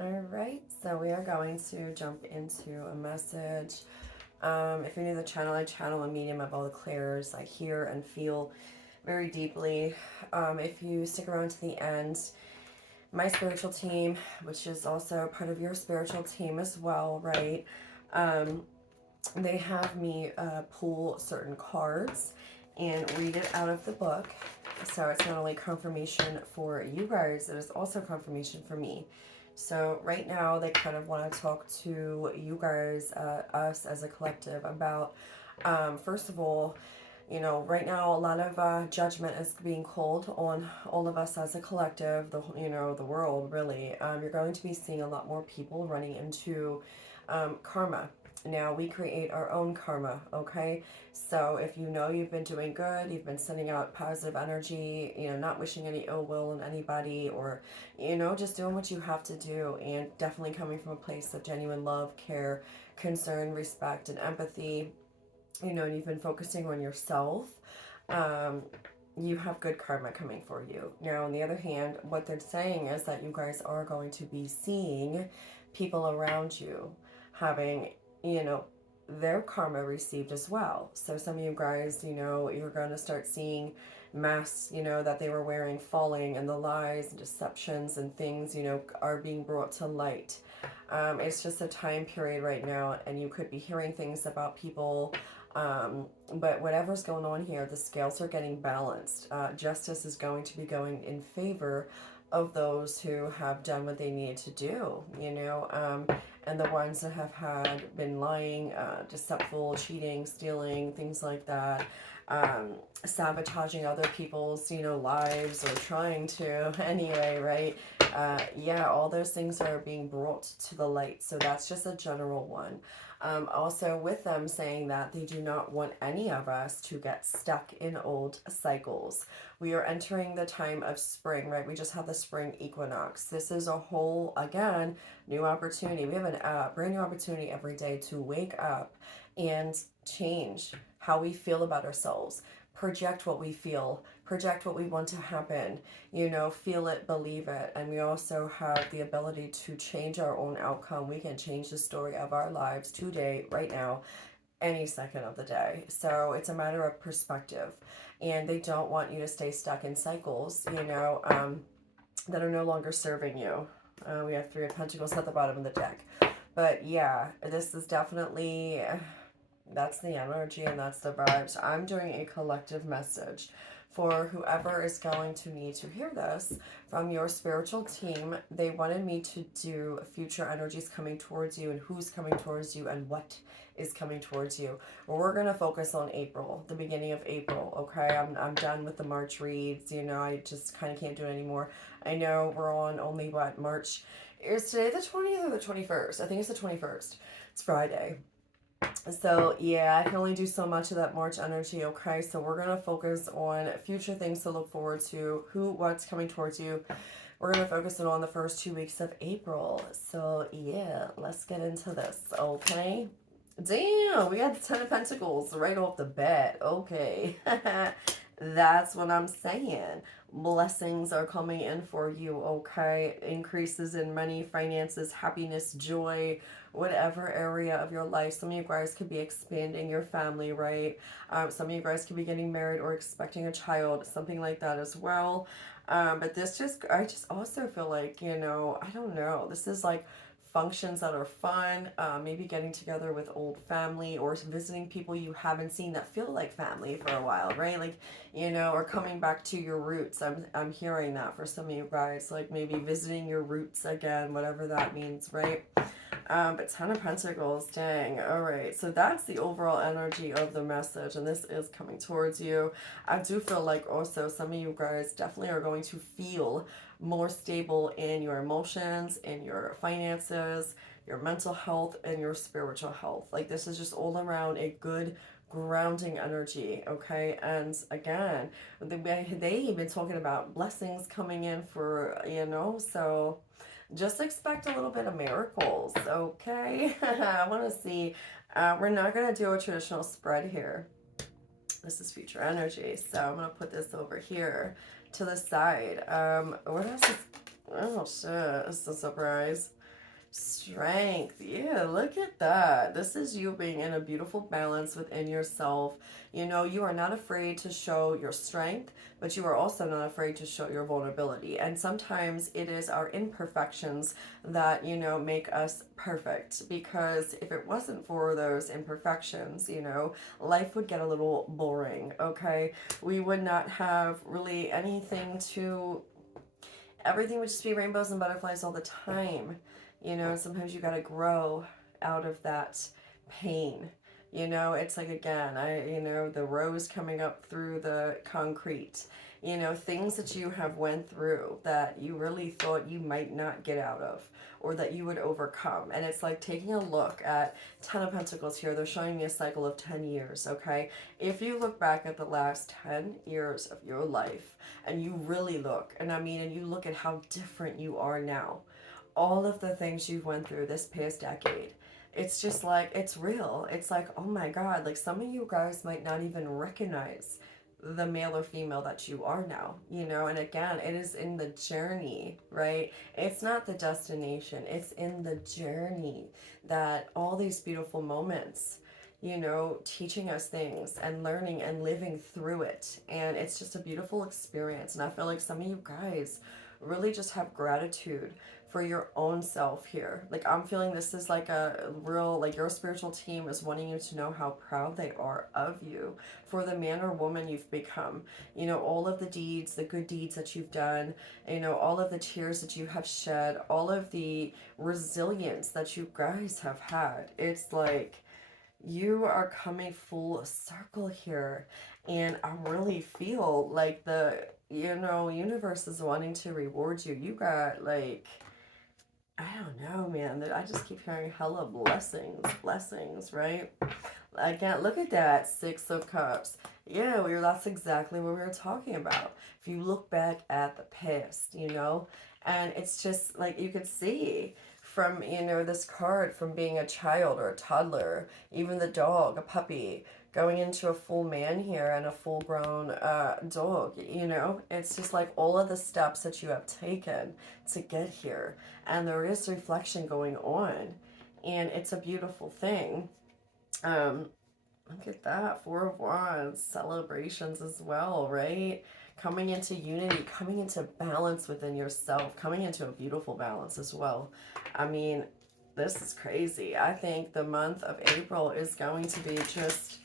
All right, so we are going to jump into a message. If you're new to the channel, I channel a medium of all the clairs. I hear and feel very deeply. If you stick around to the end, my spiritual team, which is also part of your spiritual team as well, right? Um, they have me pull certain cards and read it out of the book. So it's not only confirmation for you guys, it is also confirmation for me. So right now they kind of want to talk to you guys, us as a collective about, first of all, you know, right now a lot of judgment is being called on all of us as a collective, the world really. You're going to be seeing a lot more people running into karma. Now we create our own karma, okay? So if you know you've been doing good, you've been sending out positive energy, not wishing any ill will on anybody, or, just doing what you have to do, and definitely coming from a place of genuine love, care, concern, respect, and empathy, and you've been focusing on yourself, um, you have good karma coming for you. Now, on the other hand, what they're saying is that you guys are going to be seeing people around you having, you know, their karma received as well. So some of you guys, you're going to start seeing masks, that they were wearing falling, and the lies and deceptions and things, are being brought to light. It's just a time period right now, and you could be hearing things about people. But whatever's going on here, the scales are getting balanced. Justice is going to be going in favor of those who have done what they needed to do, and the ones that have been lying, deceptful, cheating, stealing, things like that, sabotaging other people's, lives, or trying to anyway, right? Yeah, all those things are being brought to the light. So that's just a general one. Also, with them saying that they do not want any of us to get stuck in old cycles. We are entering the time of spring, right? We just had the spring equinox. This is a whole, again, new opportunity. We have a brand new opportunity every day to wake up and change how we feel about ourselves, project what we feel, project what we want to happen, feel it, believe it. And we also have the ability to change our own outcome. We can change the story of our lives today, right now, any second of the day. So it's a matter of perspective. And they don't want you to stay stuck in cycles, that are no longer serving you. We have Three of Pentacles at the bottom of the deck. But yeah, this is definitely, that's the energy and that's the vibes. I'm doing a collective message for whoever is going to need to hear this from your spiritual team. They wanted me to do future energies coming towards you, and who's coming towards you, and what is coming towards you. Well, we're going to focus on April, the beginning of April, okay? I'm done with the March reads. I just kind of can't do it anymore. I know we're on only, March. Is today the 20th or the 21st? I think it's the 21st. It's Friday. So yeah, I can only do so much of that March energy, okay? So we're going to focus on future things to look forward to, what's coming towards you. We're going to focus on the first 2 weeks of April. So yeah, let's get into this, okay? Damn, we got the Ten of Pentacles right off the bat. Okay. That's what I'm saying. Blessings are coming in for you, okay? Increases in money, finances, happiness, joy, whatever area of your life. Some of you guys could be expanding your family, right? Some of you guys could be getting married or expecting a child, something like that as well. But I just also feel like, I don't know. This is like functions that are fun, maybe getting together with old family, or visiting people you haven't seen that feel like family for a while, right? Like, or coming back to your roots. I'm hearing that for some of you guys, like maybe visiting your roots again, whatever that means, right? But Ten of Pentacles, dang. All right, so that's the overall energy of the message, and this is coming towards you. I do feel like also some of you guys definitely are going to feel more stable in your emotions, in your finances, your mental health, and your spiritual health. Like, this is just all around a good grounding energy, okay? And again, they've been talking about blessings coming in for, so just expect a little bit of miracles, okay? I want to see. We're not going to do a traditional spread here. This is future energy, so I'm going to put this over here to the side. What else is... Oh, shit. It's a surprise. Strength. Yeah, look at that. This is you being in a beautiful balance within yourself. You know, you are not afraid to show your strength, but you are also not afraid to show your vulnerability. And sometimes it is our imperfections that, make us perfect. Because if it wasn't for those imperfections, life would get a little boring, okay? We would not have really anything to, everything would just be rainbows and butterflies all the time. Sometimes you got to grow out of that pain. It's like, again, the rose coming up through the concrete. Things that you have went through that you really thought you might not get out of or that you would overcome. And it's like taking a look at 10 of Pentacles here. They're showing me a cycle of 10 years, okay? If you look back at the last 10 years of your life and you really look, and you look at how different you are now, all of the things you've went through this past decade, it's just like, it's real. It's like, oh my God, like some of you guys might not even recognize the male or female that you are now, and again, it is in the journey, right? It's not the destination, it's in the journey that all these beautiful moments, teaching us things and learning and living through it. And it's just a beautiful experience. And I feel like some of you guys really just have gratitude for your own self here. Like, I'm feeling this is like a real, like, your spiritual team is wanting you to know how proud they are of you for the man or woman you've become. All of the deeds, the good deeds that you've done, all of the tears that you have shed, all of the resilience that you guys have had. It's like you are coming full circle here. And I really feel like the, universe is wanting to reward you. You got like, I don't know, man. I just keep hearing hella blessings, right? Again, look at that, Six of Cups. Yeah, that's exactly what we were talking about. If you look back at the past, and it's just like you could see from, this card from being a child or a toddler, even the dog, a puppy, going into a full man here and a full grown dog, it's just like all of the steps that you have taken to get here. And there is reflection going on, and it's a beautiful thing. um Look at that, Four of Wands, celebrations as well, right? Coming into unity, coming into balance within yourself, coming into a beautiful balance as well. I mean, this is crazy. I think the month of April is going to be just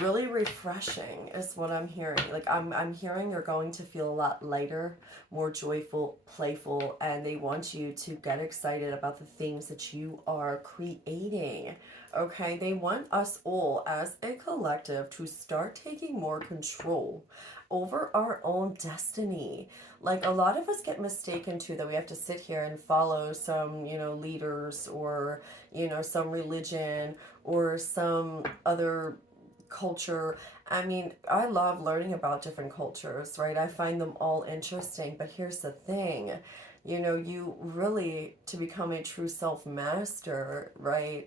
really refreshing is what I'm hearing. Like, I'm hearing you're going to feel a lot lighter, more joyful, playful, and they want you to get excited about the things that you are creating. Okay, they want us all as a collective to start taking more control over our own destiny. Like, a lot of us get mistaken too that we have to sit here and follow some, leaders or, some religion or some other culture. I mean, I love learning about different cultures, right? I find them all interesting. But here's the thing, you really, to become a true self master, right?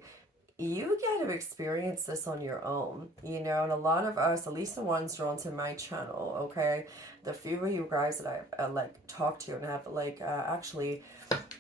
You get to experience this on your own, and a lot of us, at least the ones drawn to my channel, okay, the few of you guys that I've like talked to and have like actually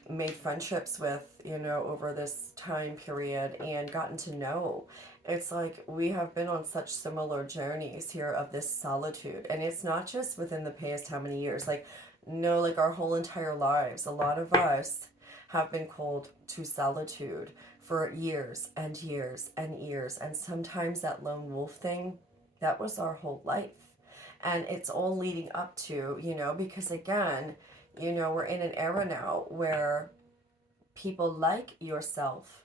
made friendships with, over this time period and gotten to know. It's like we have been on such similar journeys here of this solitude. And it's not just within the past how many years, like, no, like our whole entire lives. A lot of us have been called to solitude for years and years and years. And sometimes that lone wolf thing, that was our whole life. And it's all leading up to, because again, we're in an era now where people like yourself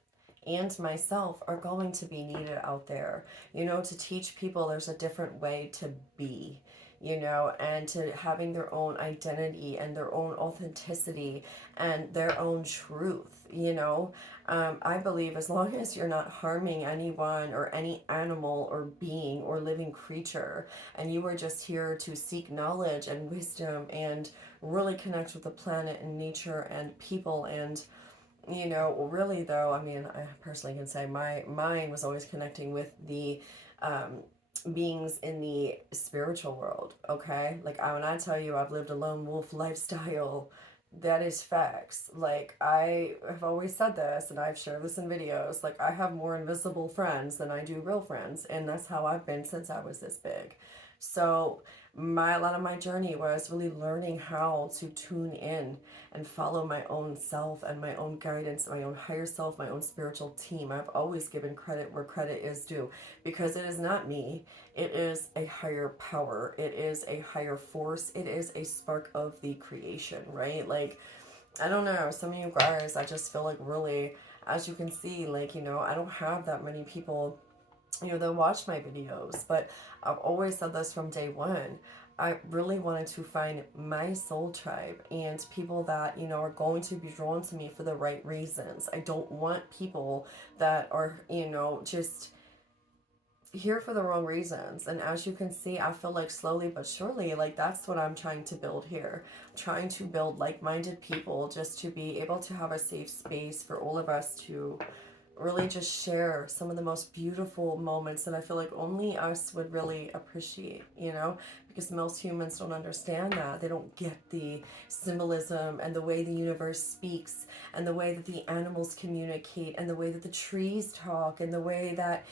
and myself are going to be needed out there, to teach people there's a different way to be, and to having their own identity and their own authenticity and their own truth, I believe as long as you're not harming anyone or any animal or being or living creature, and you are just here to seek knowledge and wisdom and really connect with the planet and nature and people and really though, I mean, I personally can say my mind was always connecting with the beings in the spiritual world, okay? Like, when I tell you I've lived a lone wolf lifestyle, that is facts. Like, I have always said this, and I've shared this in videos. Like, I have more invisible friends than I do real friends, and that's how I've been since I was this big. So, a lot of my journey was really learning how to tune in and follow my own self and my own guidance, my own higher self, my own spiritual team. I've always given credit where credit is due, because it is not me. It is a higher power. It is a higher force. It is a spark of the creation, right? Like, I don't know. Some of you guys, I just feel like really, as you can see, like, I don't have that many people, that watch my videos, but I've always said this from day one. I really wanted to find my soul tribe and people that, are going to be drawn to me for the right reasons. I don't want people that are, just here for the wrong reasons. And as you can see, I feel like slowly but surely, like, that's what I'm trying to build here. I'm trying to build like-minded people just to be able to have a safe space for all of us to really just share some of the most beautiful moments that I feel like only us would really appreciate, because most humans don't understand that. They don't get the symbolism and the way the universe speaks and the way that the animals communicate and the way that the trees talk and the way that,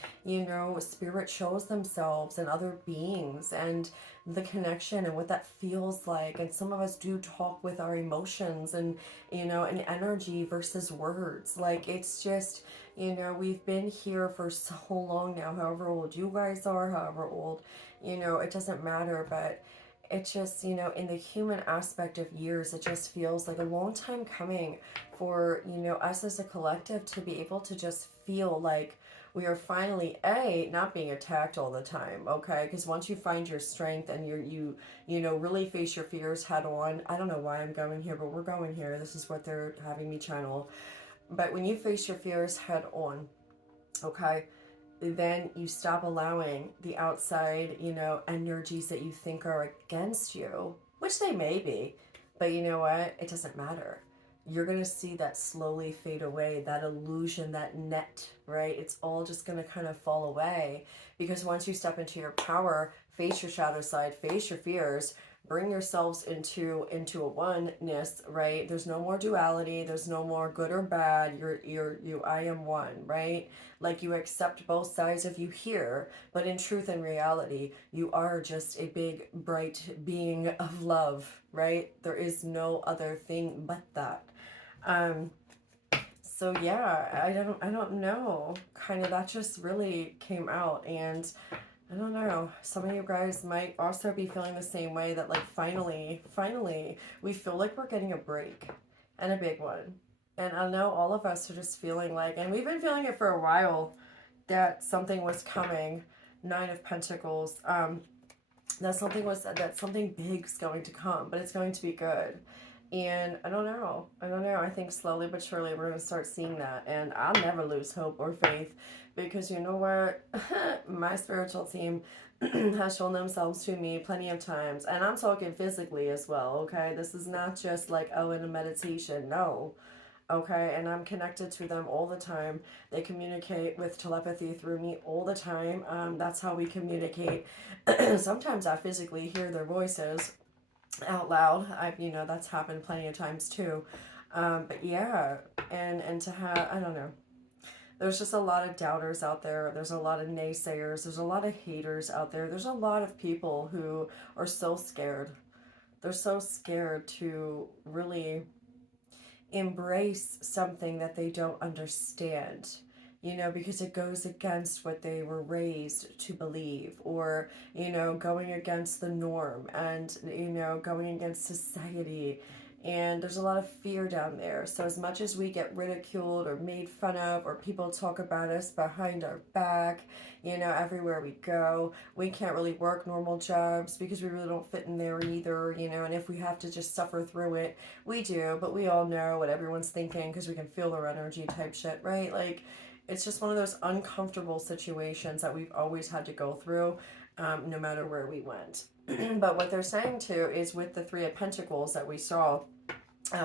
spirit shows themselves and other beings and the connection and what that feels like. And some of us do talk with our emotions and, and energy versus words. Like, it's just, we've been here for so long now, however old you guys are, however old, it doesn't matter, but it just, in the human aspect of years, it just feels like a long time coming for, us as a collective to be able to just feel like we are finally, not being attacked all the time, okay? Because once you find your strength and really face your fears head on, I don't know why I'm going here, but we're going here. This is what they're having me channel. But when you face your fears head on, okay, then you stop allowing the outside, energies that you think are against you, which they may be, but you know what? It doesn't matter. You're going to see that slowly fade away, that illusion, that net, right? It's all just going to kind of fall away, because once you step into your power, face your shadow side, face your fears, bring yourselves into a oneness, right? There's no more duality, there's no more good or bad. You I am one, right? Like, you accept both sides of you here, but in truth and reality, you are just a big bright being of love, right? There is no other thing but that. um so yeah, I don't know, kind of, that just really came out. And I don't know. Some of you guys might also be feeling the same way, that, like, finally, we feel like we're getting a break, and a big one. And I know all of us are just feeling like, and we've been feeling it for a while, that something was coming. Nine of Pentacles. That something big's going to come, but it's going to be good. And I don't know. I think slowly but surely we're going to start seeing that. And I'll never lose hope or faith, because you know what? My spiritual team has shown themselves to me plenty of times. And I'm talking physically as well, okay? This is not just like, oh, in a meditation. No. Okay, and I'm connected to them all the time. They communicate with telepathy through me all the time. That's how we communicate. Sometimes I physically hear their voices out loud. That's happened plenty of times too. But yeah, and to have, I don't know. There's just a lot of doubters out there. There's a lot of naysayers. There's a lot of haters out there. There's a lot of people who are so scared. They're so scared to really embrace something that they don't understand, because it goes against what they were raised to believe, or, going against the norm, and, going against society. And there's a lot of fear down there. So as much as we get ridiculed or made fun of, or people talk about us behind our back, everywhere we go, we can't really work normal jobs because we really don't fit in there either, and if we have to just suffer through it, we do. But we all know what everyone's thinking because we can feel their energy type shit, right? Like, it's just one of those uncomfortable situations that we've always had to go through, no matter where we went. But what they're saying too is, with the Three of Pentacles that we saw,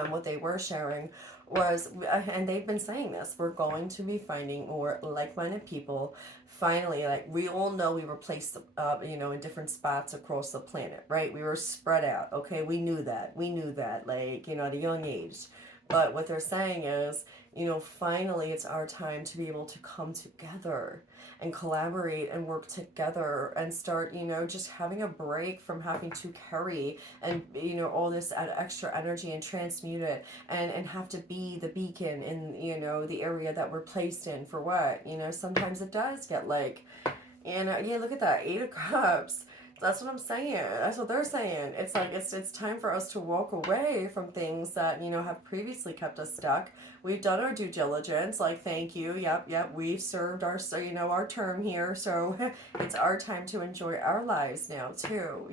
what they were sharing was, and they've been saying this, we're going to be finding more like-minded people. Finally, like we all know, we were placed, in different spots across the planet, right? We were spread out. Okay, we knew that. We knew that, like, at a young age. But what they're saying is, finally, it's our time to be able to come together and collaborate and work together and start, just having a break from having to carry and, all this extra energy and transmute it and have to be the beacon in, the area that we're placed in for what, sometimes it does get like, yeah, look at that, 8 of Cups. That's what I'm saying. That's what they're saying. It's like it's time for us to walk away from things that have previously kept us stuck. We've done our due diligence. Like, thank you. Yep, yep. We've served our our term here. So it's our time to enjoy our lives now too.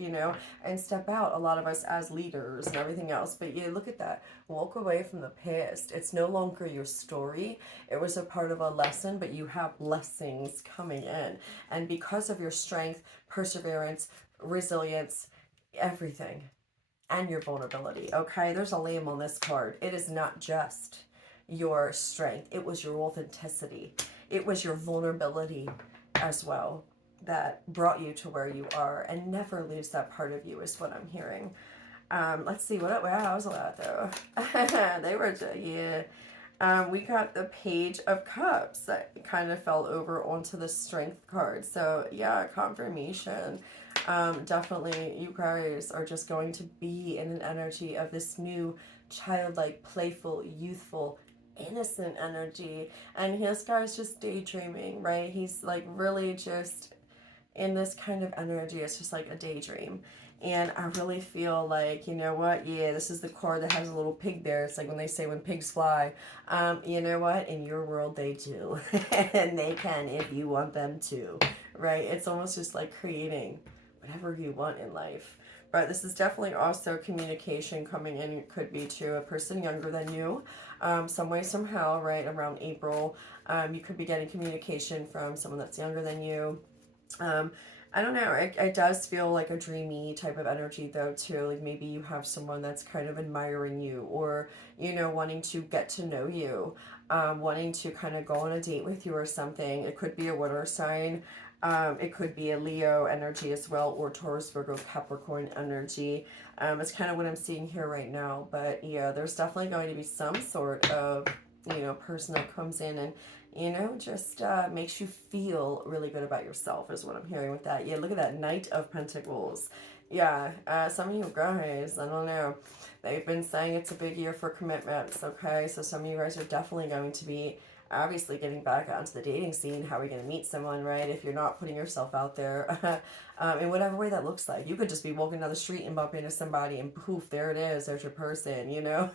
And step out. A lot of us as leaders and everything else. But yeah, look at that. Walk away from the past. It's no longer your story. It was a part of a lesson, but you have blessings coming in. And because of your strength, perseverance, resilience, everything, and your vulnerability, okay? There's a lamb on this card. It is not just your strength, it was your authenticity, it was your vulnerability as well that brought you to where you are. And never lose that part of you, is what I'm hearing. Let's see what. Wow, that was a lot though. They were just, yeah. We got the Page of Cups that kind of fell over onto the Strength card. So yeah, confirmation. Definitely you guys are just going to be in an energy of this new childlike, playful, youthful, innocent energy. And this guy's just daydreaming, right? He's like really just in this kind of energy. It's just like a daydream. And I really feel like, you know what? Yeah, this is the card that has a little pig there. It's like when they say when pigs fly. You know what? In your world, they do. And they can if you want them to, right? It's almost just like creating whatever you want in life. But this is definitely also communication coming in. It could be to a person younger than you, some way, somehow, right? Around April, you could be getting communication from someone that's younger than you. um, I don't know. It does feel like a dreamy type of energy, though, too. Like maybe you have someone that's kind of admiring you, or, wanting to get to know you, wanting to kind of go on a date with you or something. It could be a water sign. It could be a Leo energy as well, or Taurus, Virgo, Capricorn energy. It's kind of what I'm seeing here right now. But yeah, there's definitely going to be some sort of, person that comes in and just makes you feel really good about yourself, is what I'm hearing with that. Yeah, look at that Knight of Pentacles. Yeah, some of you guys, I don't know, they've been saying it's a big year for commitments, okay? So some of you guys are definitely going to be obviously getting back onto the dating scene. How are you going to meet someone, right? If you're not putting yourself out there in whatever way that looks like. You could just be walking down the street and bump into somebody and poof, there it is. There's your person,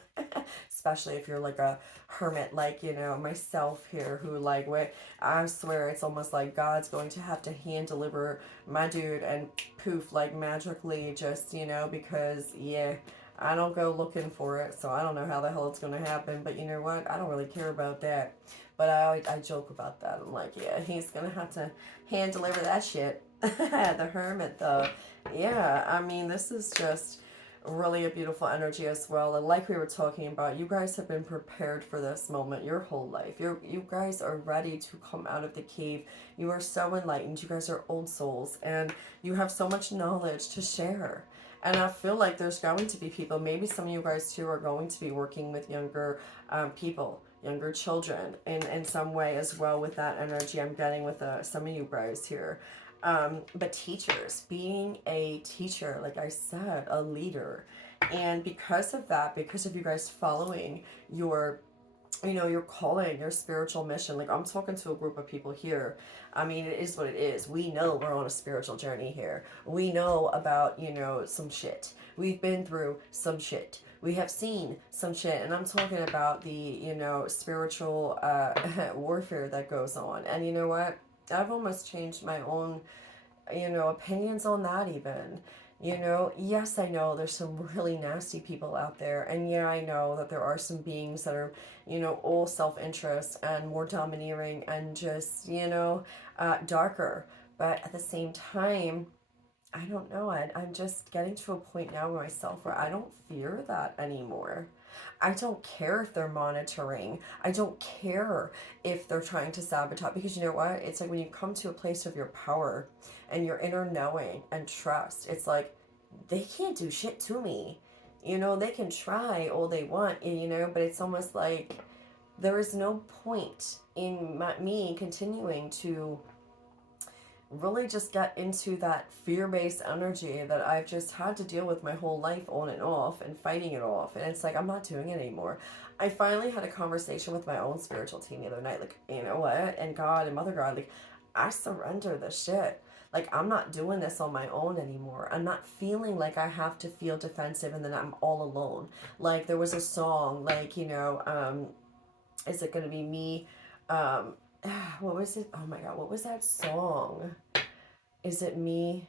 Especially if you're like a hermit, like, myself here, who like, wait, I swear it's almost like God's going to have to hand deliver my dude and poof, like magically just, because, yeah, I don't go looking for it, so I don't know how the hell it's going to happen. But you know what? I don't really care about that. But I joke about that. I'm like, yeah, he's going to have to hand deliver that shit. The hermit, though. Yeah, I mean, this is just really a beautiful energy as well. And like we were talking about, you guys have been prepared for this moment your whole life. You guys are ready to come out of the cave. You are so enlightened. You guys are old souls. And you have so much knowledge to share. And I feel like there's going to be people, maybe some of you guys too are going to be working with younger people, younger children in some way as well with that energy I'm getting with some of you guys here. But teachers, being a teacher, like I said, a leader. And because of that, because of you guys following your your calling, your spiritual mission. Like I'm talking to a group of people here. I mean, it is what it is. We know we're on a spiritual journey here. We know about, some shit. We've been through some shit. We have seen some shit. And I'm talking about the, spiritual warfare that goes on. And you know what? I've almost changed my own, opinions on that even. Yes, I know there's some really nasty people out there. And yeah, I know that there are some beings that are, all self-interest and more domineering and just, darker. But at the same time, I don't know. I'm just getting to a point now myself where I don't fear that anymore. I don't care if they're monitoring. I don't care if they're trying to sabotage, because you know what? It's like when you come to a place of your power and your inner knowing and trust, it's like they can't do shit to me. You know, they can try all they want, you know, but it's almost like there is no point in me continuing to really just get into that fear-based energy that I've just had to deal with my whole life on and off and fighting it off. And it's like, I'm not doing it anymore. I finally had a conversation with my own spiritual team the other night, like, you know what? And God and Mother God, like, I surrender the shit. Like, I'm not doing this on my own anymore. I'm not feeling like I have to feel defensive and then I'm all alone. Like, there was a song, like, you know, is it going to be me? Um, what was it? Oh my God, what was that song? Is it me?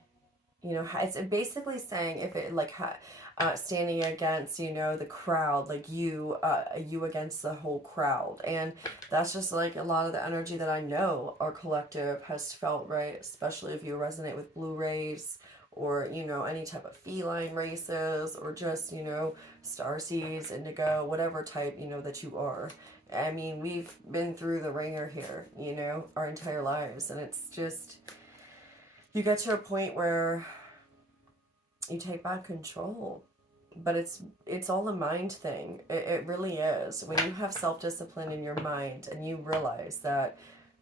You know, it's basically saying if it like standing against, you know, the crowd, like you against the whole crowd. And that's just like a lot of the energy that I know our collective has felt, right? Especially if you resonate with blue rays, or, you know, any type of feline races, or just, you know, starseeds, indigo, whatever type, you know, that you are. I mean, we've been through the ringer here, you know, our entire lives. And it's just, you get to a point where you take back control. But it's all a mind thing. It really is. When you have self-discipline in your mind and you realize that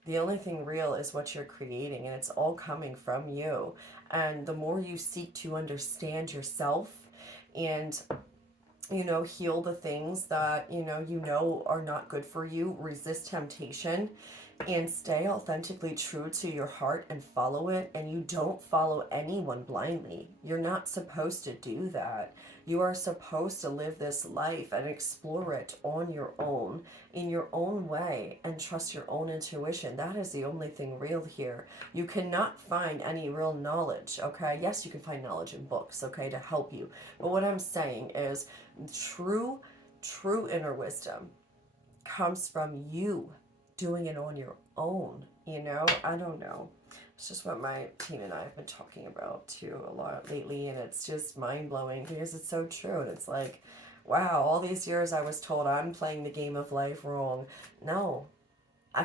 the only thing real is what you're creating, and it's all coming from you. And the more you seek to understand yourself and, you know, heal the things that, you know are not good for you, resist temptation, and stay authentically true to your heart and follow it. And you don't follow anyone blindly. You're not supposed to do that. You are supposed to live this life and explore it on your own, in your own way, and trust your own intuition. That is the only thing real here. You cannot find any real knowledge, okay? Yes, you can find knowledge in books, okay, to help you. But what I'm saying is true inner wisdom comes from you doing it on your own, you know? I don't know. It's just what my team and I have been talking about too a lot lately, and it's just mind-blowing because it's so true. And it's like, wow, all these years I was told I'm playing the game of life wrong. No.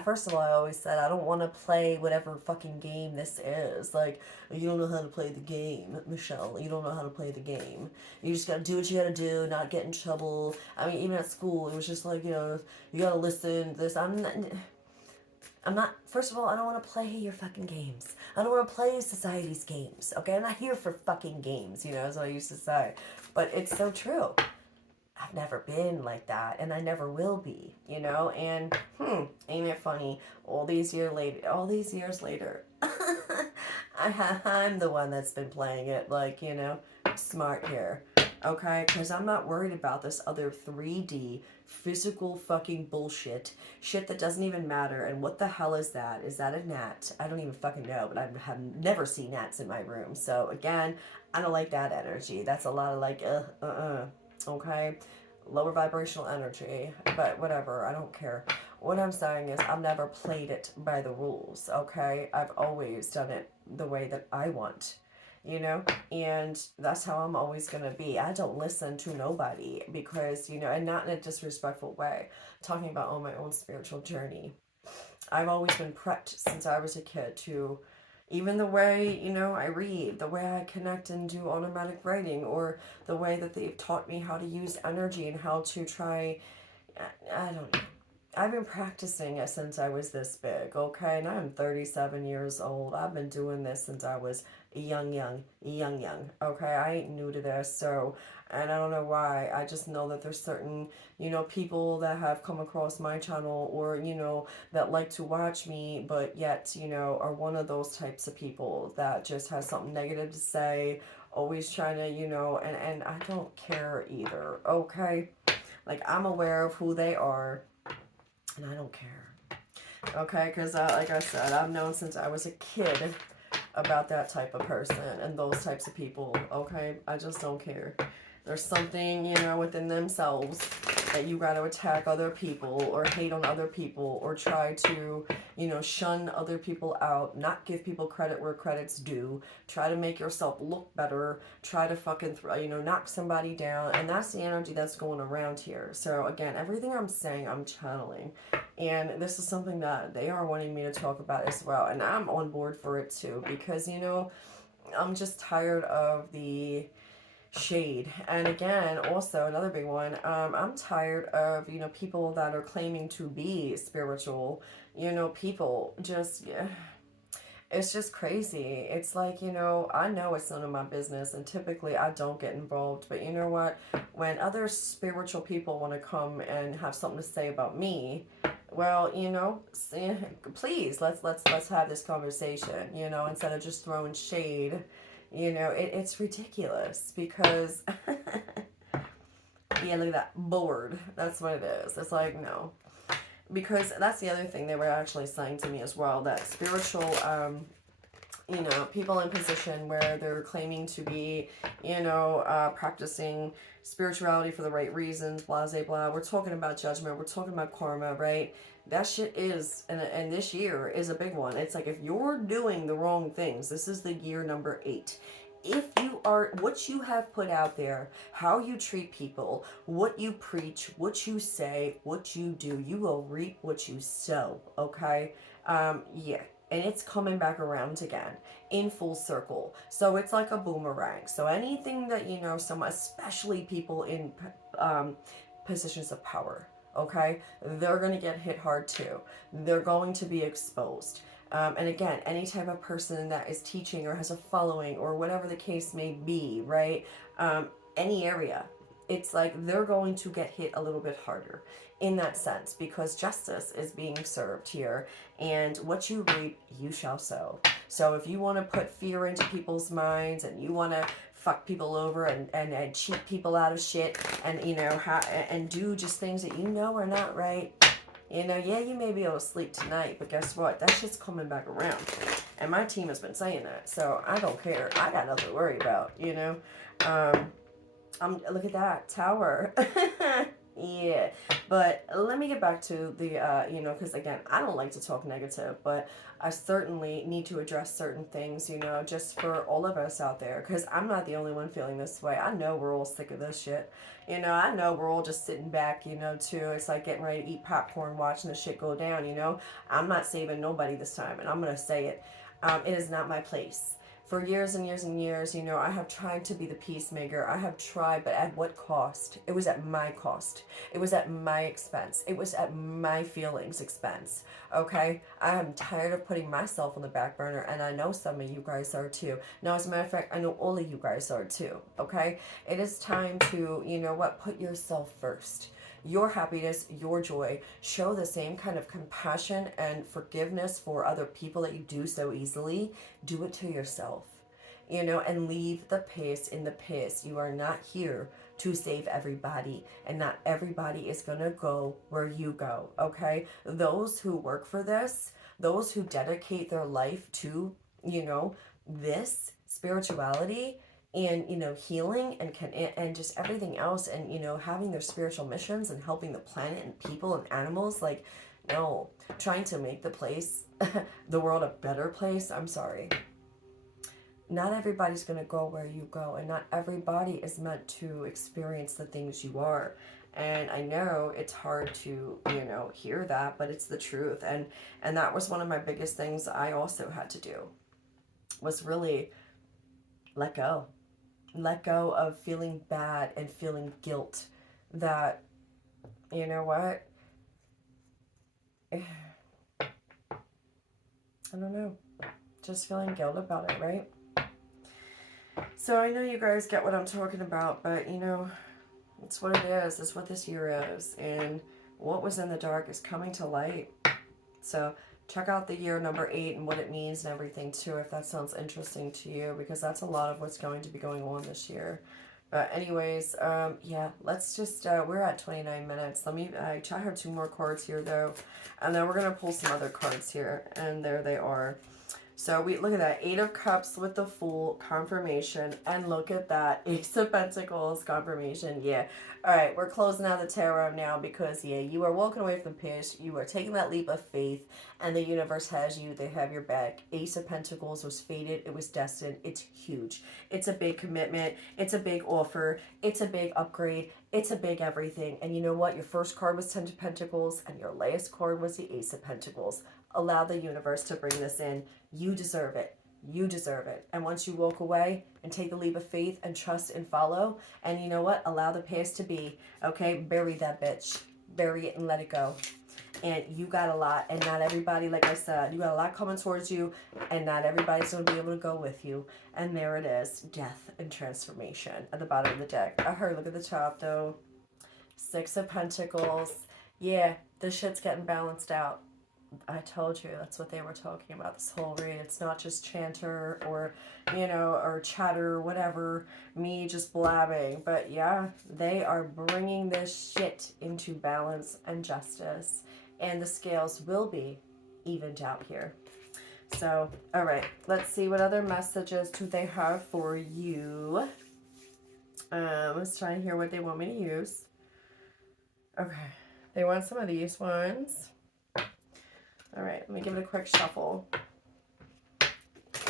First of all, I always said I don't want to play whatever fucking game this is. Like, you don't know how to play the game, Michelle. You don't know how to play the game. You just gotta do what you gotta do, not get in trouble. I mean, even at school, it was just like, you know, you gotta listen to this. I'm not, first of all, I don't want to play your fucking games. I don't want to play society's games, okay? I'm not here for fucking games, you know, as I used to say. But it's so true. I've never been like that, and I never will be, you know? And, ain't it funny? All these years later, I'm the one that's been playing it, like, you know, smart here. Okay? Because I'm not worried about this other 3D physical fucking bullshit. Shit that doesn't even matter. And what the hell is that? Is that a gnat? I don't even fucking know, but I have never seen gnats in my room. So, again, I don't like that energy. That's a lot of like, okay? Lower vibrational energy. But whatever, I don't care. What I'm saying is I've never played it by the rules, okay? I've always done it the way that I want, you know? And that's how I'm always going to be. I don't listen to nobody because, you know, and not in a disrespectful way. Talking about on my own spiritual journey. I've always been prepped since I was a kid to, even the way, you know, I read, the way I connect and do automatic writing, or the way that they've taught me how to use energy and how to try, I don't know. I've been practicing it since I was this big, okay? And I'm 37 years old. I've been doing this since I was young, okay? I ain't new to this, so, and I don't know why. I just know that there's certain, you know, people that have come across my channel, or, you know, that like to watch me, but yet, you know, are one of those types of people that just has something negative to say, always trying to, you know, and I don't care either, okay? Like, I'm aware of who they are, and I don't care, okay? Because, like I said, I've known since I was a kid about that type of person and those types of people, okay? I just don't care. There's something, you know, within themselves that you got to attack other people or hate on other people or try to, you know, shun other people out, not give people credit where credit's due, try to make yourself look better, try to fucking, you know, knock somebody down. And that's the energy that's going around here. So again, everything I'm saying, I'm channeling. And this is something that they are wanting me to talk about as well. And I'm on board for it too, because, you know, I'm just tired of the shade. And again, also another big one, I'm tired of, you know, people that are claiming to be spiritual, you know, people just, yeah, it's just crazy. It's like, you know, I know it's none of my business and typically I don't get involved, but you know what, when other spiritual people want to come and have something to say about me, well, you know, please let's have this conversation, you know, instead of just throwing shade. You know, it's ridiculous because yeah, look at that, bored. That's what it is. It's like, no, because that's the other thing they were actually saying to me as well, that spiritual you know, people in position where they're claiming to be, you know, practicing spirituality for the right reasons, blah, blah, blah. We're talking about judgment. We're talking about karma, right? That shit is, and this year is a big one. It's like, if you're doing the wrong things, this is the year number 8. If you are, what you have put out there, how you treat people, what you preach, what you say, what you do, you will reap what you sow, okay? Yeah, and it's coming back around again in full circle. So it's like a boomerang. So anything that, you know, some, especially people in positions of power, okay, they're going to get hit hard too. They're going to be exposed. And again, any type of person that is teaching or has a following or whatever the case may be, right? Any area, it's like they're going to get hit a little bit harder in that sense, because justice is being served here, and what you reap you shall sow. So if you want to put fear into people's minds and you want to fuck people over and cheat people out of shit, and you know and do just things that you know are not right, you know, yeah, you may be able to sleep tonight, but guess what, that shit's coming back around. And my team has been saying that, so I don't care. I got nothing to worry about, you know. Look at that tower. Yeah, but let me get back to the, you know, because again, I don't like to talk negative, but I certainly need to address certain things, you know, just for all of us out there, because I'm not the only one feeling this way. I know we're all sick of this shit. You know, I know we're all just sitting back, you know, too. It's like getting ready to eat popcorn, watching the shit go down, you know. I'm not saving nobody this time, and I'm going to say it. It is not my place. For years and years and years, you know, I have tried to be the peacemaker. I have tried, but at what cost? It was at my cost. It was at my expense. It was at my feelings' expense. Okay? I am tired of putting myself on the back burner, and I know some of you guys are too. Now, as a matter of fact, I know all of you guys are too. Okay? It is time to, you know what, put yourself first. Your happiness, your joy. Show the same kind of compassion and forgiveness for other people that you do so easily. Do it to yourself, you know, and leave the piss in the piss. You are not here to save everybody, and not everybody is going to go where you go, okay? Those who work for this, those who dedicate their life to, you know, this spirituality, and you know, healing and just everything else, and you know, having their spiritual missions and helping the planet and people and animals, like, no, trying to make the place the world a better place. I'm sorry, not everybody's going to go where you go, and not everybody is meant to experience the things you are. And I know it's hard to, you know, hear that, but it's the truth. And that was one of my biggest things I also had to do, was really let go. Let go of feeling bad and feeling guilt that, you know what, I don't know, just feeling guilt about it, right? So I know you guys get what I'm talking about, but you know, it's what it is. It's what this year is, and what was in the dark is coming to light. So check out the year number 8 and what it means and everything too, if that sounds interesting to you, because that's a lot of what's going to be going on this year. But anyways, yeah, let's just, we're at 29 minutes. Let me, I have 2 more cards here though, and then we're going to pull some other cards here, and there they are. So we look at that 8 of Cups with the Fool confirmation, and look at that Ace of Pentacles confirmation. Yeah. All right, we're closing out the tarot now because, yeah, you are walking away from the pitch. You are taking that leap of faith, and the universe has you. They have your back. Ace of Pentacles was fated. It was destined. It's huge. It's a big commitment. It's a big offer. It's a big upgrade. It's a big everything. And you know what? Your first card was 10 of Pentacles, and your last card was the Ace of Pentacles. Allow the universe to bring this in. You deserve it. You deserve it. And once you walk away and take the leap of faith and trust and follow, and you know what? Allow the past to be. Okay? Bury that bitch. Bury it and let it go. And you got a lot, and not everybody, like I said, you got a lot coming towards you, and not everybody's going to be able to go with you. And there it is. Death and transformation at the bottom of the deck. I heard, look at the top, though. 6 of Pentacles. Yeah, this shit's getting balanced out. I told you, that's what they were talking about this whole read. It's not just chanter or, you know, or chatter or whatever, me just blabbing. But yeah, they are bringing this shit into balance and justice. And the scales will be evened out here. So, all right, let's see what other messages do they have for you. Let's try and hear what they want me to use. Okay, they want some of these ones. All right, let me give it a quick shuffle.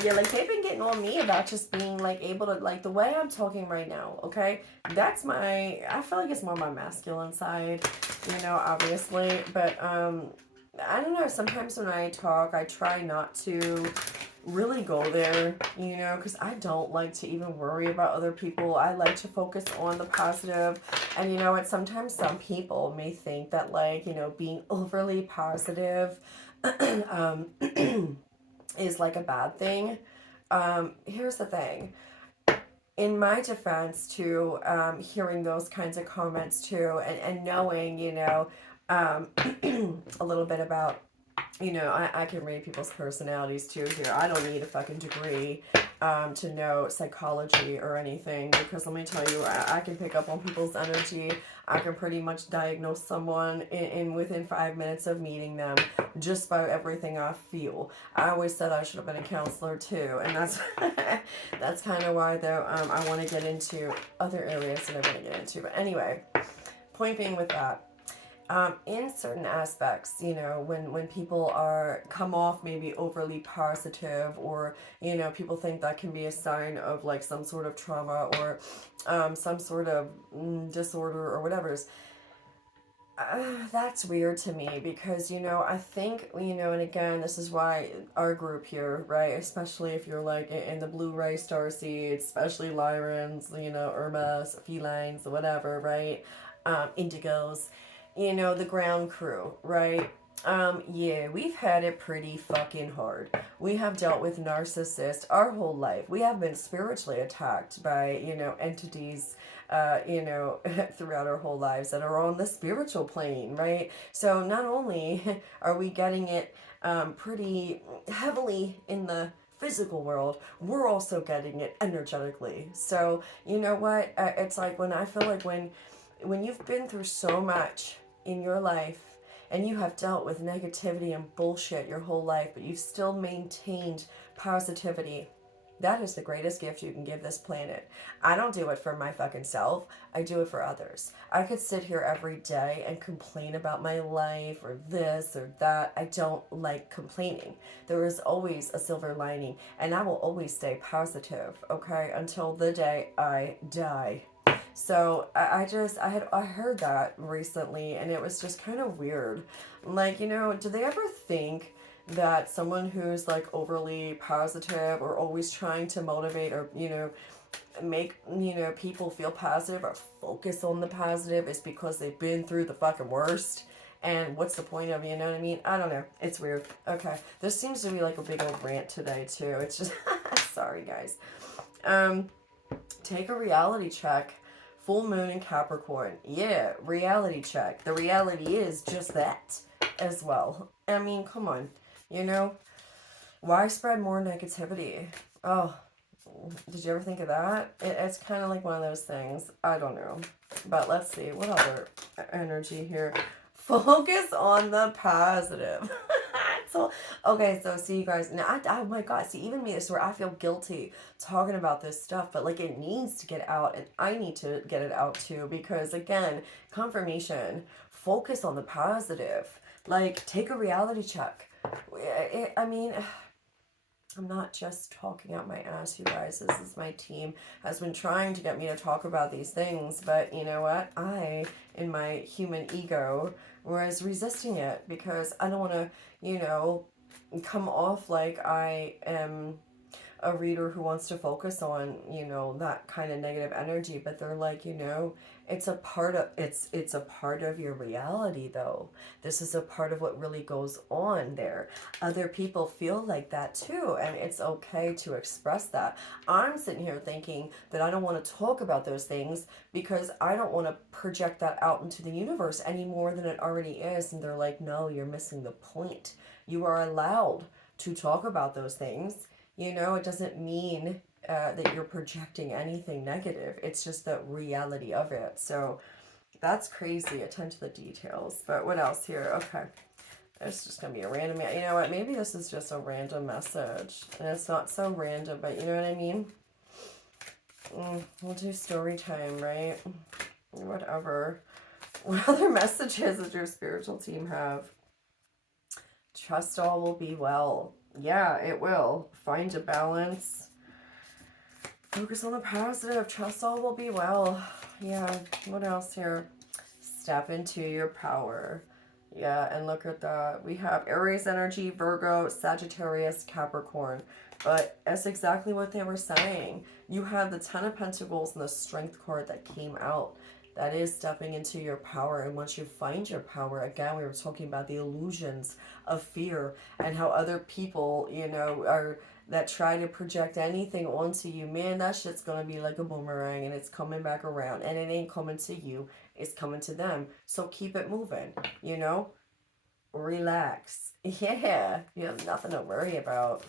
Yeah, like they've been getting on me about just being like able to, like the way I'm talking right now, okay? That's my, I feel like it's more my masculine side, you know, obviously. But I don't know, sometimes when I talk, I try not to really go there, you know, because I don't like to even worry about other people. I like to focus on the positive. And you know what, sometimes some people may think that, like, you know, being overly positive is like a bad thing. Here's the thing. In my defense, too, hearing those kinds of comments too, and knowing, you know, a little bit about, you know, I can read people's personalities too here. I don't need a fucking degree to know psychology or anything, because let me tell you, I can pick up on people's energy. I can pretty much diagnose someone in within 5 minutes of meeting them just by everything I feel. I always said I should have been a counselor too, and that's that's kind of why, though, I want to get into other areas that I want to get into. But anyway, point being with that, in certain aspects, you know, when people are come off maybe overly positive, or, you know, people think that can be a sign of like some sort of trauma or some sort of disorder or whatever. That's weird to me, because, you know, I think, you know, and again, this is why our group here, right, especially if you're like in the BLUERaaY starseed, especially Lyrans, you know, Irmas, felines, whatever, right, indigos, you know, the ground crew, right? Yeah, we've had it pretty fucking hard. We have dealt with narcissists our whole life. We have been spiritually attacked by, you know, entities, you know, throughout our whole lives that are on the spiritual plane, right? So not only are we getting it pretty heavily in the physical world, we're also getting it energetically. So, you know what? It's like when I feel like when you've been through so much in your life, and you have dealt with negativity and bullshit your whole life, but you've still maintained positivity, that is the greatest gift you can give this planet. I don't do it for my fucking self. I do it for others. I could sit here every day and complain about my life or this or that. I don't like complaining. There is always a silver lining, and I will always stay positive, okay, until the day I die. So I heard that recently, and it was just kind of weird. Like, you know, do they ever think that someone who's like overly positive or always trying to motivate, or, you know, make, you know, people feel positive or focus on the positive is because they've been through the fucking worst? And what's the point of, you know what I mean? I don't know. It's weird. Okay. This seems to be like a big old rant today too. It's just, sorry guys. Take a reality check. Full moon in Capricorn. Yeah, reality check. The reality is just that as well. I mean, come on. You know, why spread more negativity? Oh, did you ever think of that? It's kind of like one of those things. I don't know. But let's see. What other energy here? Focus on the positive. So, okay, so see you guys. Now, oh my God, see, even me, this where I feel guilty talking about this stuff, but like it needs to get out, and I need to get it out too, because again, confirmation, focus on the positive. Like, take a reality check. I mean, I'm not just talking out my ass, you guys. This is my team has been trying to get me to talk about these things, but you know what? I, in my human ego, was resisting it because I don't want to, come off like I am a reader who wants to focus on, that kind of negative energy, but they're like, it's a part of your reality though. This is a part of what really goes on there. Other people feel like that too, and it's okay to express that. I'm sitting here thinking that I don't want to talk about those things because I don't want to project that out into the universe any more than it already is, and they're like, no, you're missing the point. You are allowed to talk about those things. It doesn't mean that you're projecting anything negative. It's just the reality of it. So that's crazy. Attend to the details. But what else here? Okay. It's just going to be a random... You know what? Maybe this is just a random message. And it's not so random, but you know what I mean? We'll do story time, right? Whatever. What other messages does your spiritual team have? Trust all will be well. Yeah, it will. Find a balance. Focus on the positive. Trust all will be well. Yeah, what else here? Step into your power. Yeah, and look at that. We have Aries energy, Virgo, Sagittarius, Capricorn. But that's exactly what they were saying. You have the Ten of Pentacles and the Strength card that came out. That is stepping into your power. And once you find your power, again, we were talking about the illusions of fear and how other people, are that try to project anything onto you. Man, that shit's going to be like a boomerang and it's coming back around. And it ain't coming to you. It's coming to them. So keep it moving, Relax. Yeah, you have nothing to worry about.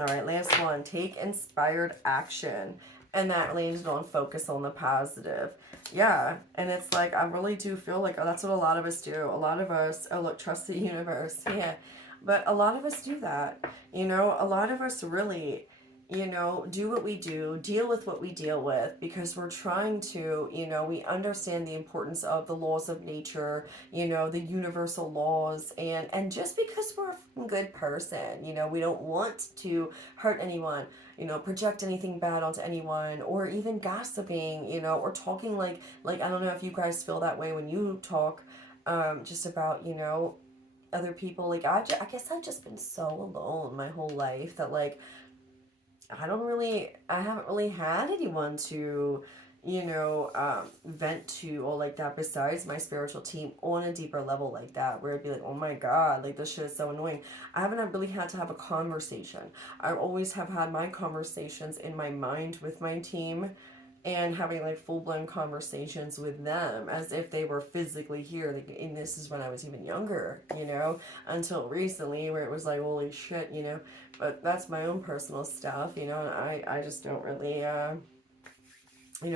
All right, last one. Take inspired action. And that landed on focus on the positive. Yeah, and it's like, I really do feel like that's what a lot of us do. A lot of us, oh look, trust the universe. Yeah, but a lot of us do that. A lot of us really, do what we do, deal with what we deal with, because we're trying to, we understand the importance of the laws of nature, the universal laws, and just because we're a good person, we don't want to hurt anyone, project anything bad onto anyone, or even gossiping, or talking like I don't know if you guys feel that way when you talk, just about, other people. Like, I guess I've just been so alone my whole life that, like, I haven't really had anyone to, vent to or like that besides my spiritual team on a deeper level like that, where it'd be like, oh my God, like this shit is so annoying. I haven't really had to have a conversation. I always have had my conversations in my mind with my team and having like full-blown conversations with them as if they were physically here. Like, and this is when I was even younger, until recently where it was like, holy shit, but that's my own personal stuff, and I just don't really,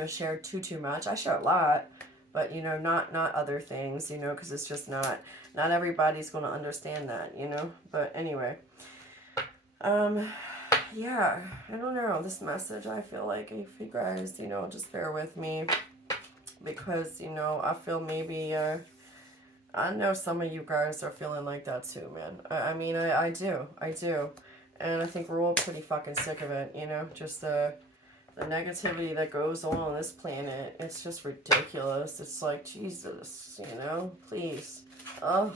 share too much. I share a lot, but, not other things, because it's just not everybody's going to understand that, but anyway, yeah, I don't know, this message, I feel like if you guys, just bear with me, because, I feel maybe, I know some of you guys are feeling like that too, man. I mean, I do, and I think we're all pretty fucking sick of it, just the negativity that goes on this planet. It's just ridiculous. It's like, Jesus, please. Ugh.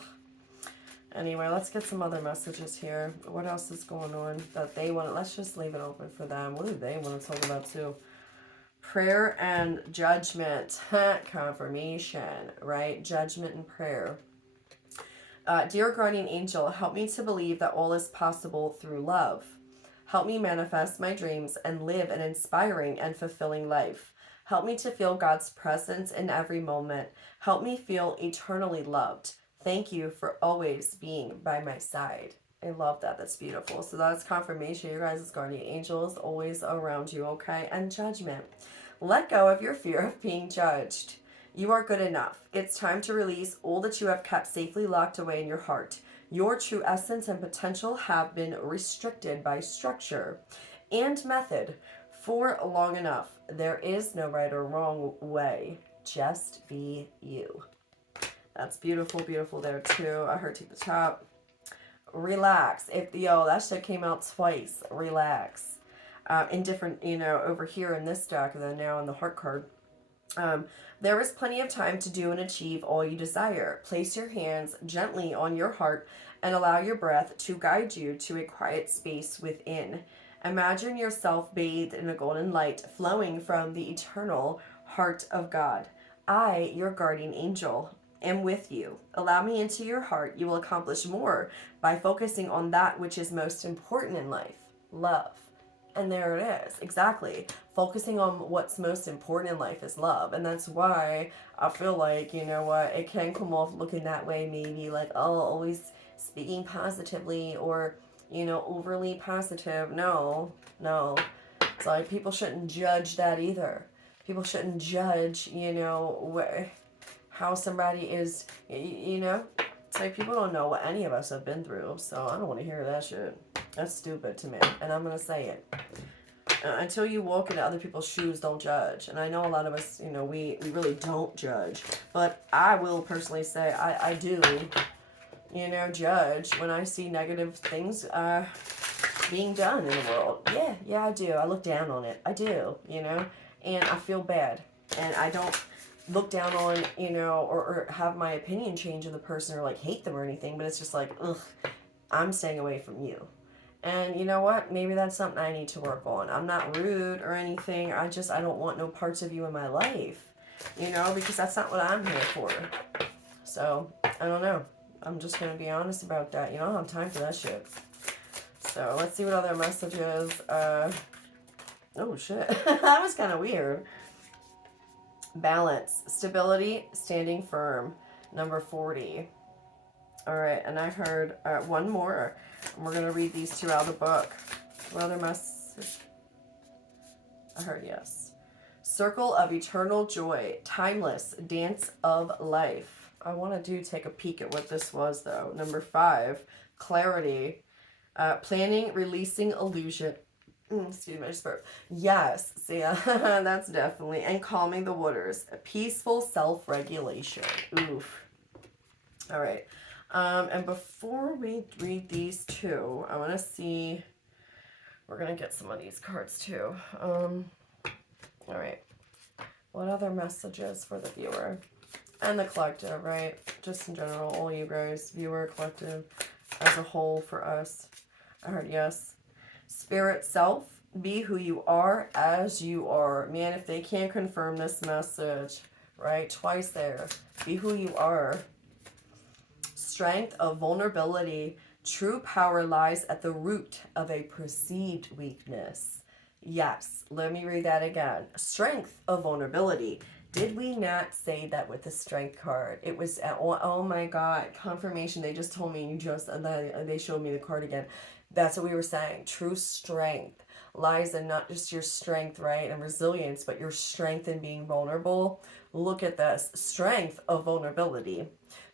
Anyway, let's get some other messages here. What else is going on that they want? Let's just leave it open for them. What do they want to talk about too? Prayer and judgment. Confirmation, right? Judgment and prayer. Dear guardian angel, help me to believe that all is possible through love. Help me manifest my dreams and live an inspiring and fulfilling life. Help me to feel God's presence in every moment. Help me feel eternally loved. Thank you for always being by my side. I love that. That's beautiful. So that's confirmation. Your guys' guardian angel is always around you, okay? And judgment. Let go of your fear of being judged. You are good enough. It's time to release all that you have kept safely locked away in your heart. Your true essence and potential have been restricted by structure and method for long enough. There is no right or wrong way. Just be you. That's beautiful, beautiful there too. I heard to the top. Relax. Yo, that shit came out twice. Relax. In different, over here in this deck, and then now in the heart card. There is plenty of time to do and achieve all you desire. Place your hands gently on your heart and allow your breath to guide you to a quiet space within. Imagine yourself bathed in a golden light flowing from the eternal heart of God. I, your guardian angel, am with you. Allow me into your heart. You will accomplish more by focusing on that which is most important in life, love. And there it is. Exactly. Focusing on what's most important in life is love. And that's why I feel like, it can come off looking that way, maybe like, oh, always speaking positively or, overly positive. No. It's like people shouldn't judge that either. People shouldn't judge, how somebody is, It's like people don't know what any of us have been through. So I don't want to hear that shit. That's stupid to me, and I'm going to say it. Until you walk into other people's shoes, don't judge. And I know a lot of us, we really don't judge. But I will personally say I do, judge when I see negative things being done in the world. Yeah, I do. I look down on it. I do, and I feel bad. And I don't look down on, or have my opinion change of the person or like hate them or anything. But it's just like, ugh, I'm staying away from you. And you know what? Maybe that's something I need to work on. I'm not rude or anything. I don't want no parts of you in my life, because that's not what I'm here for. So, I don't know. I'm just going to be honest about that. I don't have time for that shit. So, let's see what other messages. Oh, shit. That was kind of weird. Balance. Stability. Standing firm. Number 40. All right. And I heard one more. And we're going to read these two out of the book. What other message? I heard yes. Circle of eternal joy. Timeless dance of life. I want to take a peek at what this was, though. Number 5. Clarity. Planning, releasing illusion. Excuse me, I just burped. Yes. See, that's definitely. And calming the waters. Peaceful self-regulation. Oof. All right. And before we read these two, I want to see, we're going to get some of these cards too. All right. What other messages for the viewer and the collective, right? Just in general, all you guys, viewer, collective, as a whole for us. I heard yes. Spirit self, be who you are as you are. Man, if they can't confirm this message, right? Twice there. Be who you are. Strength of vulnerability. True power lies at the root of a perceived weakness. Yes, let me read that again. Strength of vulnerability. Did we not say that with the strength card? It was, oh my God, confirmation. They just told me, they showed me the card again. That's what we were saying. True strength lies in not just your strength, right, and resilience, but your strength in being vulnerable. Look at this. Strength of vulnerability.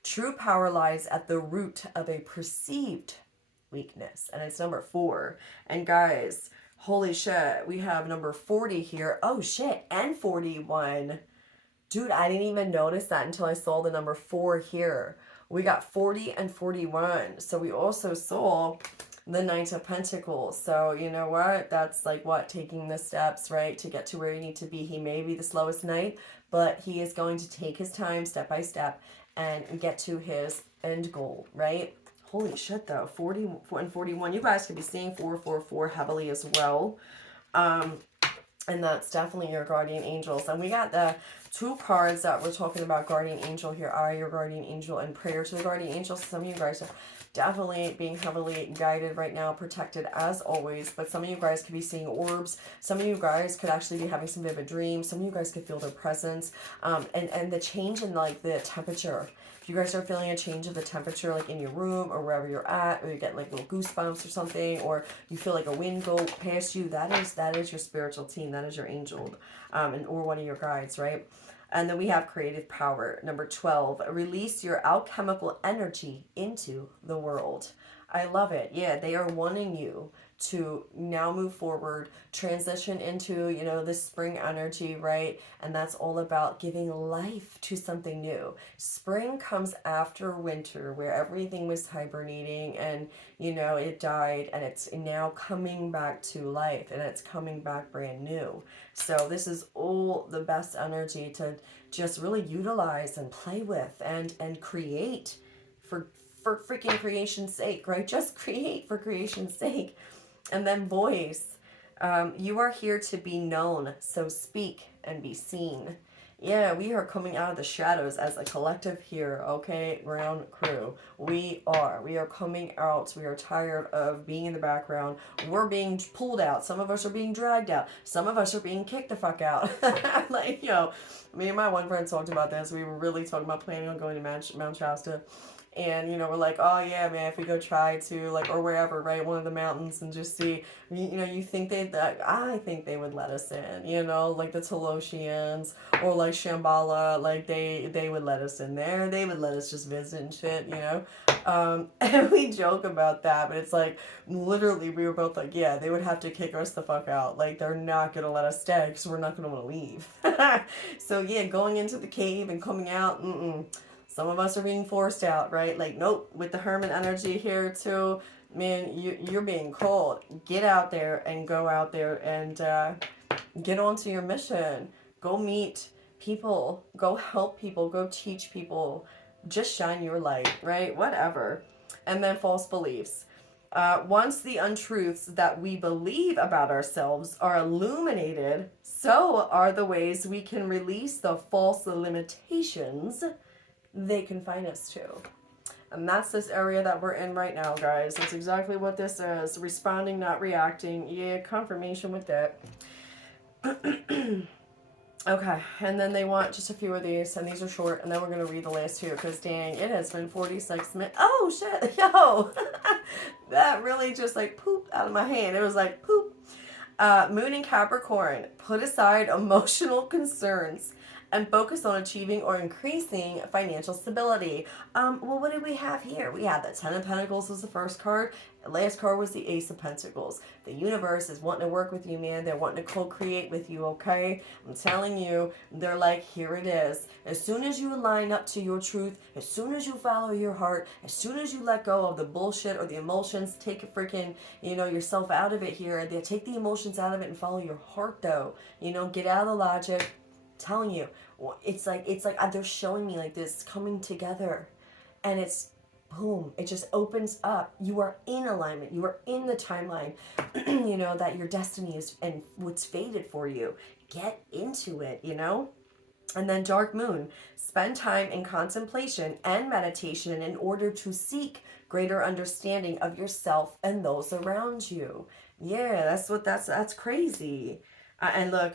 True power lies at the root of a perceived weakness. And it's number 4. And guys, holy shit, we have number 40 here. Oh shit, and 41. Dude, I didn't even notice that until I saw the number 4 here. We got 40 and 41. So we also saw the Knight of Pentacles. So you know what? That's like what? Taking the steps, right? To get to where you need to be. He may be the slowest knight, but he is going to take his time step by step and get to his end goal, right? Holy shit, though. 40 and 41. You guys could be seeing 444 heavily as well. And that's definitely your guardian angels. And we got the 2 cards that we're talking about guardian angel here. Are your guardian angel and prayer to the guardian angel. Some of you guys are definitely being heavily guided right now, protected as always. But some of you guys could be seeing orbs. Some of you guys could actually be having some vivid dreams. Some of you guys could feel their presence. And the change in like the temperature. If you guys are feeling a change of the temperature like in your room or wherever you're at, or you're getting like little goosebumps or something, or you feel like a wind go past you, that is your spiritual team. That is your angel, or one of your guides, right? And then we have creative power. Number 12, release your alchemical energy into the world. I love it. Yeah, they are wanting you to now move forward, transition into, you know, this spring energy, right? And that's all about giving life to something new. Spring comes after winter, where everything was hibernating and, you know, it died, and it's now coming back to life, and it's coming back brand new. So this is all the best energy to just really utilize and play with and create for freaking creation's sake, right? Just create for creation's sake. And then voice. You are here to be known, so speak and be seen. Yeah, we are coming out of the shadows as a collective here, okay? Ground crew. We are. We are coming out. We are tired of being in the background. We're being pulled out. Some of us are being dragged out. Some of us are being kicked the fuck out. Like, you know, me and my one friend talked about this. We were really talking about planning on going to Mount Shasta. And, you know, we're like, oh, yeah, man, if we go try to, like, or wherever, right, one of the mountains and just see, you know, you think I think they would let us in, you know, like the Teloshians or like Shambhala, like they would let us in there. They would let us just visit and shit, you know. And we joke about that, but it's like, literally, we were both like, yeah, they would have to kick us the fuck out. Like, they're not going to let us stay because we're not going to want to leave. So, yeah, going into the cave and coming out, some of us are being forced out, right? Like, nope, with the Herman energy here too, man, you're being called. Get out there and go out there and get onto your mission. Go meet people. Go help people. Go teach people. Just shine your light, right? Whatever. And then false beliefs. Once the untruths that we believe about ourselves are illuminated, so are the ways we can release the false limitations they confine us to. And that's this area that we're in right now, guys. That's exactly what this is. Responding, not reacting. Yeah, confirmation with that. Okay, and then they want just a few of these, and these are short, and then we're going to read the last two, because dang, it has been 46 minutes. Oh, shit, yo! That really just, like, pooped out of my hand. It was like, poop. Moon in Capricorn. Put aside emotional concerns and focus on achieving or increasing financial stability. Well, what did we have here? We had the Ten of Pentacles was the first card. The last card was the Ace of Pentacles. The universe is wanting to work with you, man. They're wanting to co-create with you, okay? I'm telling you, they're like, here it is. As soon as you align up to your truth, as soon as you follow your heart, as soon as you let go of the bullshit or the emotions, take a freaking, you know, yourself out of it here. They take the emotions out of it and follow your heart, though. You know, get out of the logic. Telling you, it's like they're showing me like this coming together, and it's boom, it just opens up. You are in alignment, you are in the timeline, you know, that your destiny is and what's fated for you. Get into it, you know. And then Dark Moon, spend time in contemplation and meditation in order to seek greater understanding of yourself and those around you. Yeah, that's crazy. And look,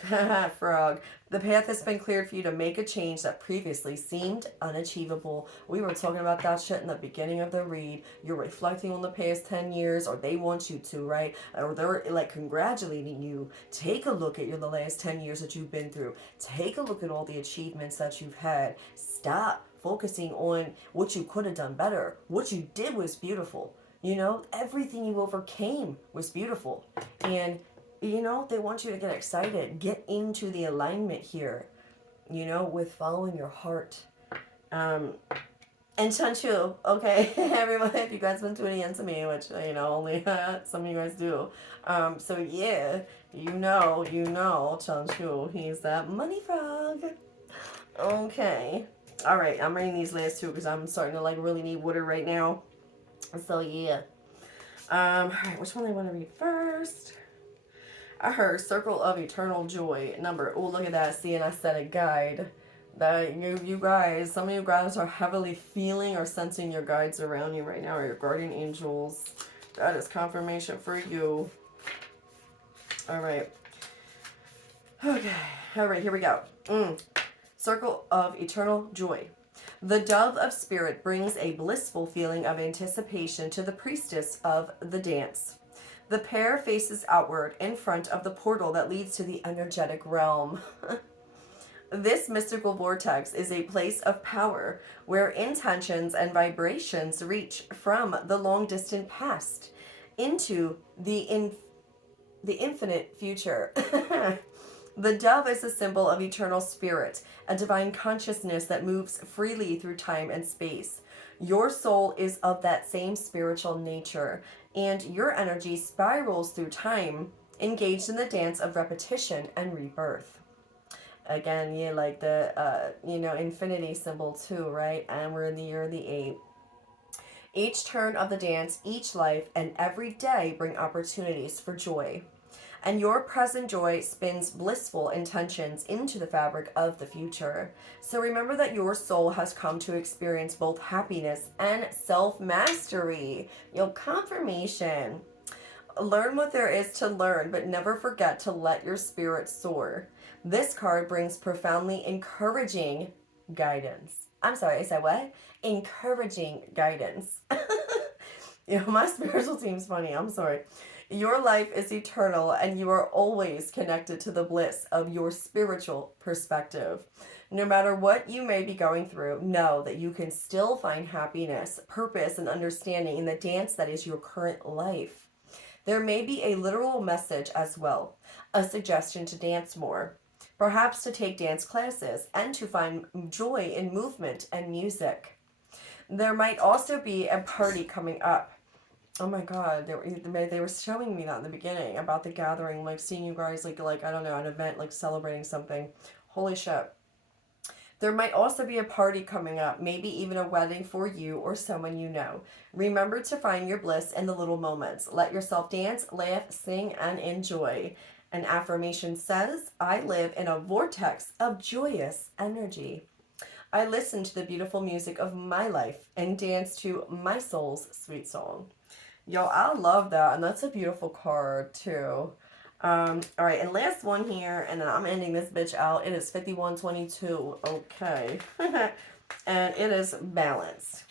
frog, the path has been cleared for you to make a change that previously seemed unachievable. We were talking about that shit in the beginning of the read. You're reflecting on the past 10 years, or they want you to, right? Or they're like congratulating you. Take a look at the last 10 years that you've been through. Take a look at all the achievements that you've had. Stop focusing on what you could have done better. What you did was beautiful. You know, everything you overcame was beautiful. And you know, they want you to get excited, get into the alignment here, you know, with following your heart. And Chanchu, okay, everyone, if you guys been tuning in to me, which, you know, only some of you guys do. So yeah, you know, Chanchu, he's that money frog. Okay. All right, I'm reading these last two because I'm starting to, like, really need water right now. So yeah. All right, which one do I want to read first? I heard Circle of Eternal Joy number. Oh, look at that. See, and I said a guide. That you guys, some of you guys are heavily feeling or sensing your guides around you right now, or your guardian angels. That is confirmation for you. All right. Okay. All right, here we go. Circle of Eternal Joy. The dove of spirit brings a blissful feeling of anticipation to the priestess of the dance. The pair faces outward in front of the portal that leads to the energetic realm. This mystical vortex is a place of power where intentions and vibrations reach from the long distant past into the infinite future. The dove is a symbol of eternal spirit, a divine consciousness that moves freely through time and space. Your soul is of that same spiritual nature, and your energy spirals through time, engaged in the dance of repetition and rebirth. Again, yeah, like the infinity symbol too, right? And we're in the year of the eight. Each turn of the dance, each life, and every day bring opportunities for joy. And your present joy spins blissful intentions into the fabric of the future. So remember that your soul has come to experience both happiness and self mastery. Your confirmation. Learn what there is to learn, but never forget to let your spirit soar. This card brings profoundly encouraging guidance. I'm sorry, I said what? Encouraging guidance. My spiritual team's funny. I'm sorry. Your life is eternal, and you are always connected to the bliss of your spiritual perspective. No matter what you may be going through, know that you can still find happiness, purpose, and understanding in the dance that is your current life. There may be a literal message as well, a suggestion to dance more, perhaps to take dance classes, and to find joy in movement and music. There might also be a party coming up. Oh my god, they were showing me that in the beginning about the gathering, like seeing you guys like I don't know, an event like celebrating something. Holy shit. There might also be a party coming up, maybe even a wedding for you or someone you know. Remember to find your bliss in the little moments. Let yourself dance, laugh, sing, and enjoy. An affirmation says, I live in a vortex of joyous energy. I listen to the beautiful music of my life and dance to my soul's sweet song. Yo, I love that, and that's a beautiful card too. All right, and last one here, and then I'm ending this bitch out. It is 5122. Okay, and it is balance.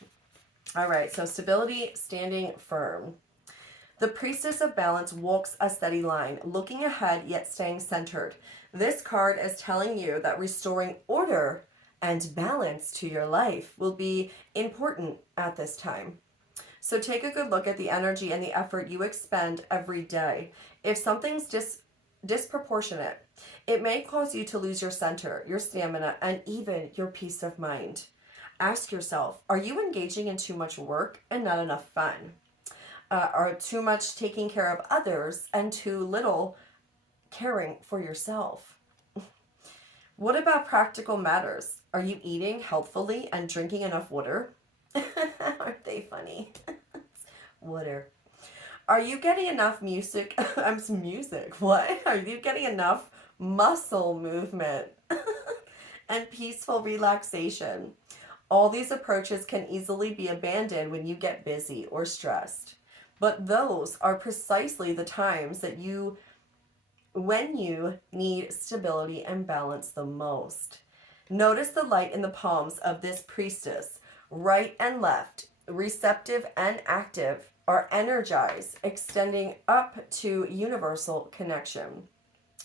All right, so stability, standing firm. The priestess of balance walks a steady line, looking ahead yet staying centered. This card is telling you that restoring order and balance to your life will be important at this time. So take a good look at the energy and the effort you expend every day. If something's disproportionate, it may cause you to lose your center, your stamina, and even your peace of mind. Ask yourself, are you engaging in too much work and not enough fun? Or too much taking care of others and too little caring for yourself? What about practical matters? Are you eating healthfully and drinking enough water? Aren't they funny? Water. Are you getting enough music? Music. What? Are you getting enough muscle movement and peaceful relaxation? All these approaches can easily be abandoned when you get busy or stressed. But those are precisely the times when you need stability and balance the most. Notice the light in the palms of this priestess, right and left, receptive and active, are energized, extending up to universal connection.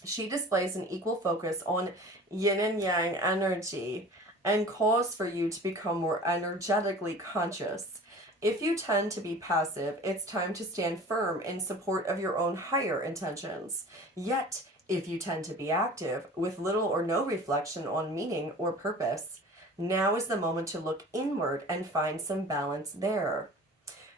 She displays an equal focus on yin and yang energy and calls for you to become more energetically conscious. If you tend to be passive, it's time to stand firm in support of your own higher intentions. Yet, if you tend to be active, with little or no reflection on meaning or purpose, now is the moment to look inward and find some balance there.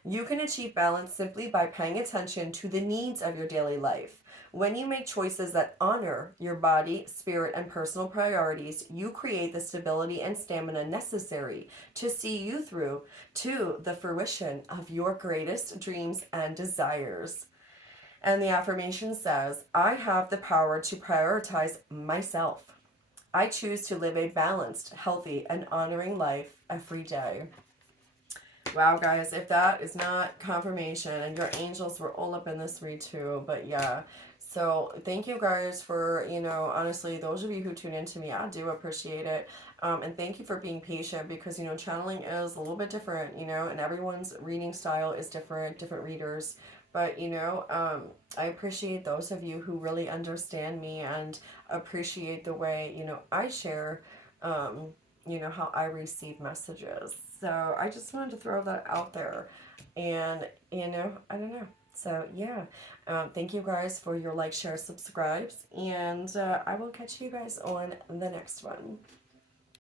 You can achieve balance simply by paying attention to the needs of your daily life. When you make choices that honor your body, spirit, and personal priorities, you create the stability and stamina necessary to see you through to the fruition of your greatest dreams and desires. And the affirmation says, I have the power to prioritize myself. I choose to live a balanced, healthy, and honoring life every day. Wow, guys, if that is not confirmation, and your angels were all up in this read too, but yeah. So thank you guys for, honestly, those of you who tune into me, I do appreciate it. And thank you for being patient because, channeling is a little bit different, and everyone's reading style is different readers. But, you know, I appreciate those of you who really understand me and appreciate the way, you know, I share, you know, how I receive messages. So I just wanted to throw that out there. And, you know, I don't know. So, yeah. Thank you guys for your like, share, subscribes. And I will catch you guys on the next one.